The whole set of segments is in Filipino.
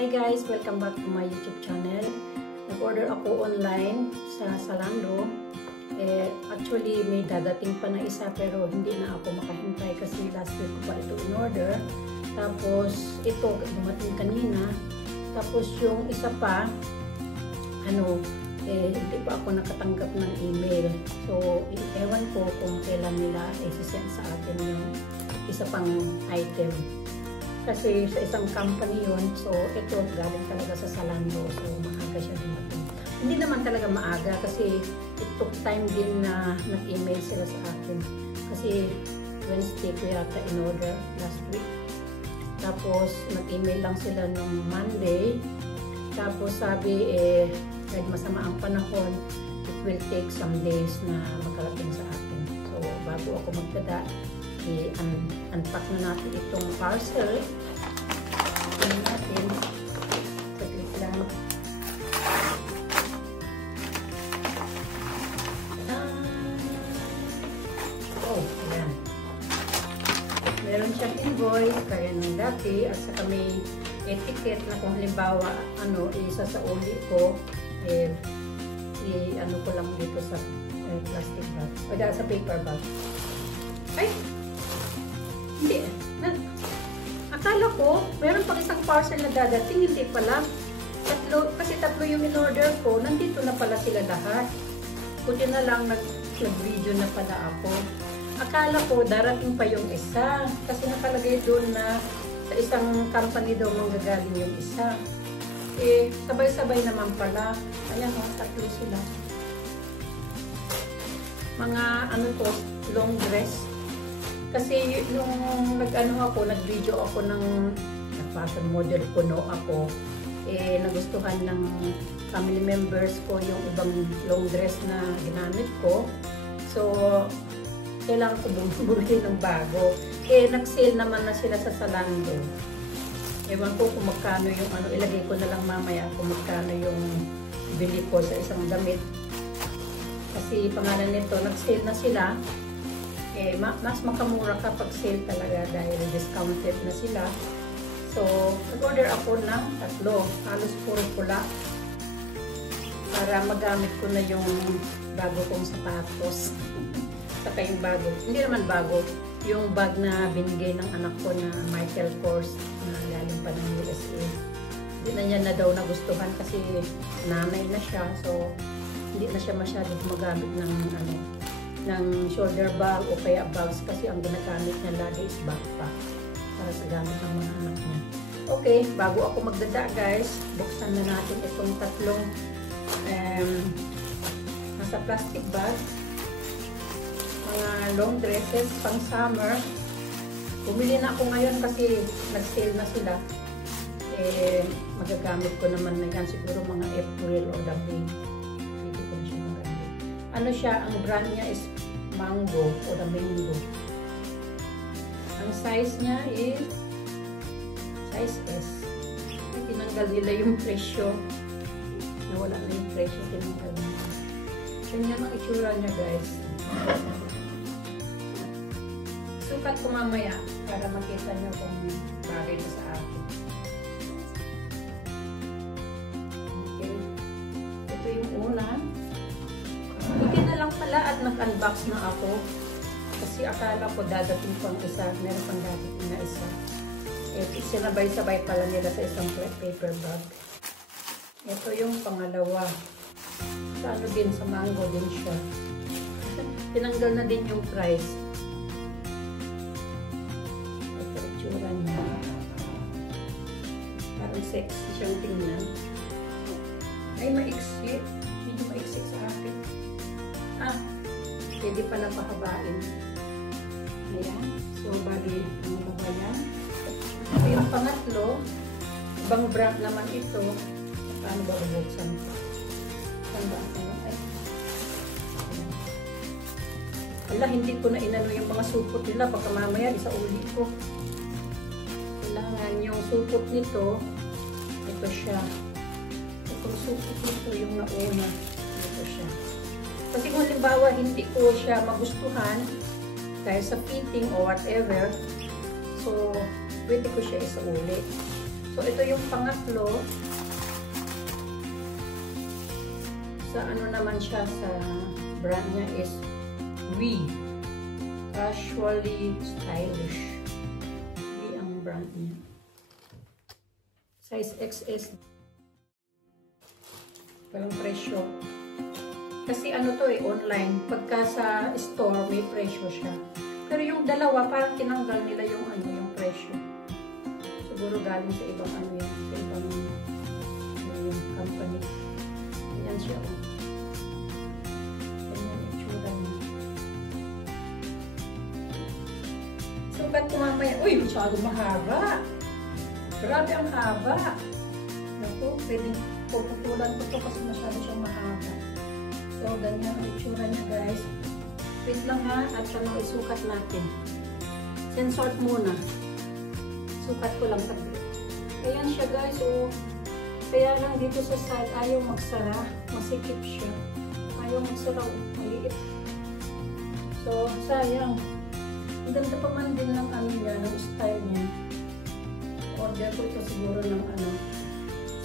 Hi guys! Welcome back to my YouTube channel. Nag-order ako online sa Zalando. Actually, may dadating pa na isa pero hindi na ako makahintay kasi last week ko pa ito in-order. Tapos, ito dumating kanina. Tapos, yung isa pa, hindi pa ako nakatanggap ng email. So, ewan ko kung kailan nila i-send sa akin yung isa pang item. Kasi sa isang company yun, so ito galing talaga sa Zalando, so maaga siya dumating. Hindi naman talaga maaga kasi it took time din na nag-email sila sa akin. Kasi Wednesday ko yata in-order last week. Tapos nag-email lang sila nung Monday. Tapos sabi kahit masama ang panahon, it will take some days na makarating sa akin. So bago ako magdada, i-unpack na natin itong parcel. Tingnan natin. Saglit lang. Oh, ayan. Meron siyang invoice, kaya ng dati, at saka may etiquette na kung halimbawa, isa sa uli ko, i-ano ko lang dito sa plastic bag. O dahil sa paper bag. Ay! Hindi. Akala ko, meron pang isang parcel na dadating, hindi pala. Kasi tatlo yung in-order ko, nandito na pala sila lahat. Buti na lang nag-video na pala ako. Akala ko, darating pa yung isa. Kasi nakalagay doon na sa isang company daw manggagaling yung isa. Sabay-sabay naman pala. Ayan o, tatlo sila. Mga long dress. Kasi nung nag-video ako ng fashion model puno ako, nagustuhan ng family members ko yung ibang long dress na ginamit ko. So, kailangan ko bumili ng bago. Nag-sale naman na sila sa Zalando. Ewan ko kung magkano yung ilagay ko na lang mamaya kung magkano yung bili ko sa isang damit. Kasi pangalan nito, nag-sale na sila. Mas makamura kapag sale talaga dahil discounted na sila. So, nag-order ako ng tatlo. Halos puro pula. Para magamit ko na yung bago kong sapatos. Saka yung bago. Hindi naman bago. Yung bag na binigay ng anak ko na Michael Kors na galing pa ng USA. Hindi na niya na daw nagustuhan kasi nanay na siya. So, hindi na siya masyadong magamit ng shoulder bag o kaya bags kasi ang ginagamit niya lagi is backpack para sa gamit ng mga anak niya. Okay, bago ako magdada guys, buksan na natin itong tatlong nasa plastic bag. Mga long dresses pang summer. Bumili na ako ngayon kasi nag-sale na sila. Magagamit ko naman na yan siguro mga April or May. Ang brand niya is Mango o the Mango. Ang size niya is size S. Tinanggal nila yung presyo. Nawala na yung presyo. Tinanggal nila. Ganyan ang itsura niya guys. Sukat ko mamaya para makita niyo kung bagay na sa akin. Okay. Ito yung una. Buti na lang pala at nag-unbox na ako. Kasi akala ko dadating pang isa. Meron pang dadating na isa. Sinabay-sabay pala nila sa isang paper bag. Ito yung pangalawa. Sa din, sa Mango din siya. Tinanggal na din yung price. Ito itsura niya. Parang sexy siyang tingnan. Ay, maiksi. Medyo maiksi sa akin. Pwede pala pahabain. Ayan. So, bali, ang baba yan. Ito yung pangatlo. Ibang brand naman ito. Paano ba bubuksan ko? Saan ba ako? Ay. Wala, hindi ko na inano yung mga supot nila. Baka mamaya, isa uli ko. Kailangan yung supot nito. Ito siya. Itong supot nito yung nauna. Ito siya. Kasi kung halimbawa hindi ko siya magustuhan dahil sa fitting o whatever, so pwede ko siya isauli. So So, ito yung pangatlo. Sa ano naman siya, sa brand niya is We. Casually Stylish. We ang brand niya. Size XS. Walang presyo. Kasi ano to online. Pagka sa store, may presyo siya. Pero yung dalawa, parang tinanggal nila yung ano, yung presyo. Siguro galing sa ibang ano yan, sa ibang company. Ayan siya. Ayan yung itsura niya. Sukat ko mamaya. Uy, masyado mahaba. Grabe ang haba. Naku, pwedeng puputulan ko to kasi masyado siyang mahaba. So, ganyan ang itsura niya, guys. Wait lang ha, at ano, isukat natin. Sensort muna. Sukat ko lang sabi. Ayan siya, guys. O, kaya lang dito sa side, ayaw magsara. Masikip siya. Ayaw magsara. Maliit. So, sayang. Ang ganda pa man din ng ano niya, ng style niya. Order ko ito siguro ng ano,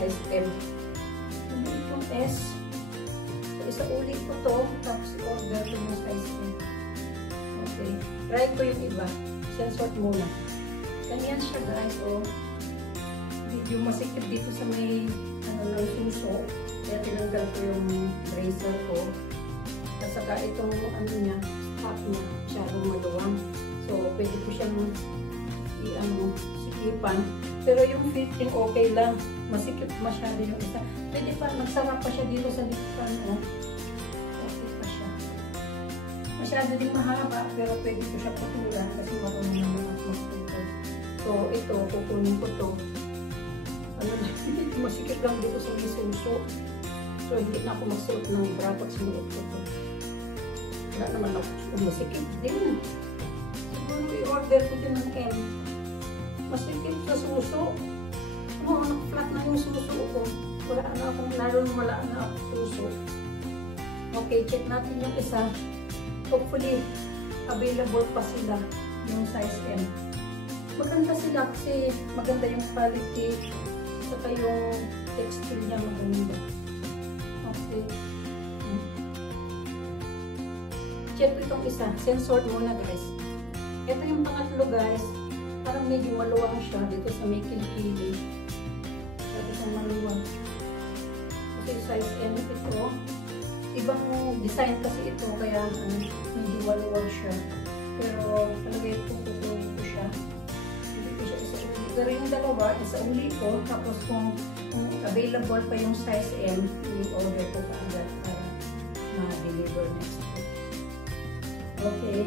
size M. Ano itong S? So, isa ulit ko to, tapos order ko ng size M. Okay. Try ko yung iba. Sensort muna. Ganyan siya, guys. O, medyo masikip dito sa may ano, ng suso. Kaya tinanggal ko yung bracer ko. At saka itong ano niya, spot niya, masyadong maluwang. So, pwede ko siyang i-ano, sikipan. Pero yung fitting okay lang. Masikip masyado yung isa. Pwede pa, magsarap pa siya dito sa lipan. Oh. Okay pa siya. Masyado din mahaba, pero pwede ko siya putulan kasi marunong naman ako magputol. So, ito, kukunin ko to. Ano lang, masikip lang dito sa suso. So, hindi na ako magsuot ng bra pag sinuot ko to. Wala naman ako masikip din. Siguro i-order ko din ng M. Masikip sa suso. Oo, naka-flat na yung suso ko. Wala na akong naroon, wala na akong suso. Okay, check natin yung isa. Hopefully, available pa sila yung size M. Maganda sila kasi maganda yung quality. Saka yung textile niya maganda. Okay. Check ko itong isa. Sensort muna, guys. Ito yung pangatlo, guys. Parang medyo maluwang siya dito sa may kilikili. Sabi kong maluwang. Kasi size M ito. Ibang design kasi ito. Kaya medyo maluwang siya. Pero talaga ito, kukunin ko siya. Hindi ko siya isa uli. Pero yung dalawa, isa uli ko. Tapos kung available pa yung size M, i-order ko kaagad para ma-deliver next week. Okay.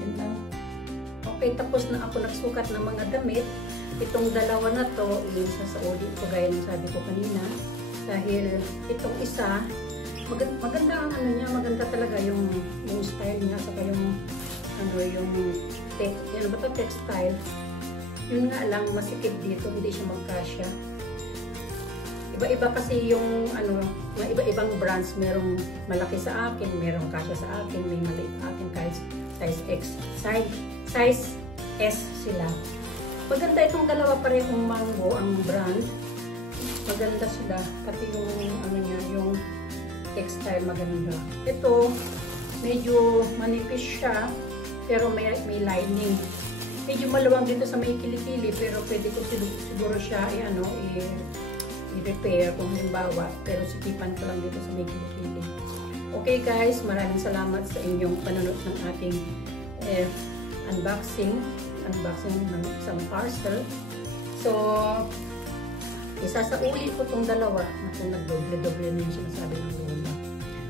Yun lang. Okay, tapos na ako nagsukat ng mga damit. Itong dalawa na to, isa sa uli ko gaya ng sabi ko kanina. Dahil itong isa, maganda ang ano niya, maganda talaga yung style niya, saka yung ano, yung ano ba to, textile. Yun nga lang, masikip dito, hindi siya magkasya. Iba-iba kasi yung ano, iba-ibang brands, merong malaki sa akin, merong kasya sa akin, may maliit sa akin, size X, size S sila. Maganda itong dalawa, parehong Mango ang brand. Maganda sila, pati yung ano niya, yung textile maganda. Ito, medyo manipis siya, pero may lining. Medyo maluwang dito sa may kilikili, pero pwede ko siguro siya i-repair kung halimbawa, pero sikipan ko lang dito sa may kilikili. Okay guys, maraming salamat sa inyong panonood ng ating unboxing ng isang parcel. So, isasauli ko itong dalawa na kung nag-doble-doble na yung sinasabi ng lola.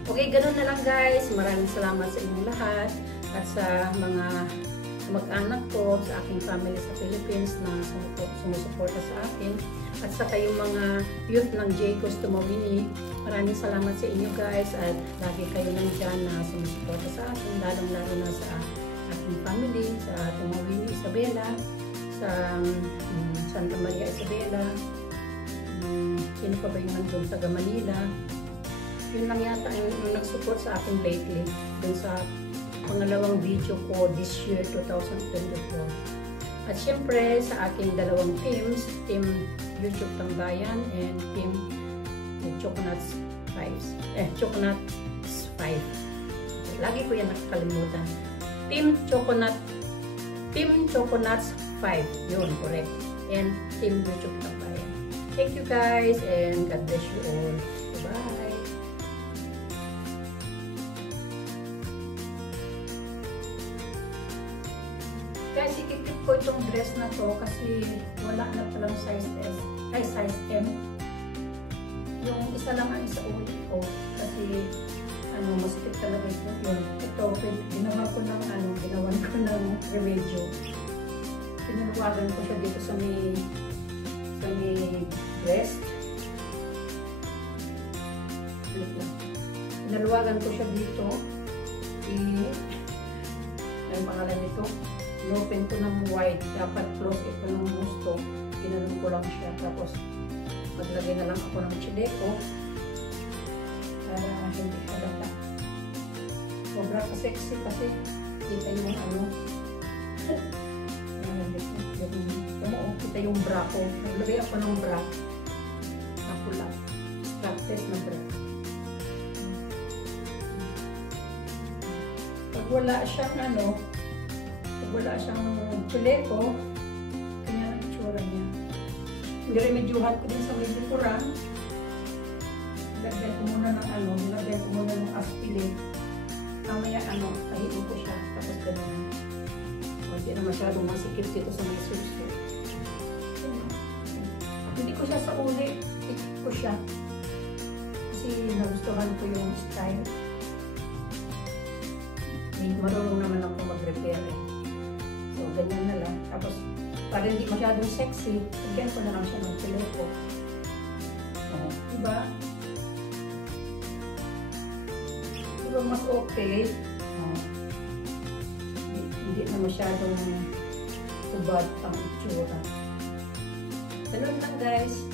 Okay, ganun na lang guys. Maraming salamat sa inyong lahat at sa mga mag-anak ko, sa aking family sa Philippines na sumusuporta sa akin at sa kayong mga youth ng Jayco's Tumawini. Maraming salamat sa inyo guys at lagi kayo nandyan na sumusuporta sa akin, lalong-lalo na sa aking family, sa Tumawini Isabela, sa Santa Maria Isabela, sino pa ba yung nandun, taga Manila. Yun lang yata yung nag-support sa akin lately dun sa pangalawang video ko this year, 2024. At syempre sa aking dalawang teams, Team YouTube Tambayan and Team Choconuts 5. Choconuts 5. Lagi ko yan nakakalimutan. Team Choconuts 5. Yun, correct. And Team YouTube Tambayan. Thank you guys and God bless you all. Bye! Guys, ikikip ko itong dress na to kasi wala na palang size S, ay size M. Yung isa lang ang isa ulit ko kasi masikip talaga ito. Yun, ito, ginawan ko ng remedyo. Pinaluwagan ko siya dito sa may breast. Pinaluwagan ko siya dito. Ang pangalan nito. Inopen ko ng white. Dapat close ito ng gusto. Kinanong ko lang siya. Tapos, maglagay na lang ako ng chileko. Para hindi halata. Sobra ka sexy kasi kita yung kita yung bra ko. Naglagay ako ng bra. Nakula. Strapless na bra. Pag wala siyang chileko, kanya ang itsura niya. Niremedyohan ko din sa may likuran. Nilagyan ko muna ng aspilin. Mamaya tahiin ko siya. Tapos gano'n. Hindi na masyadong masikip dito sa may suso. Hindi ko siya sa uli. Ikip ko siya. Kasi nagustuhan ko yung style. Marunong naman ako mag-repair eh. So, ganyan na lang. Tapos, para hindi masyadong sexy, lagyan ko na lang siya ng chileko. Diba? Diba mas okay? Hindi na masyadong ubad ang itsura. Ganun lang guys.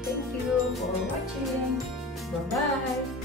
Thank you for watching. Bye-bye!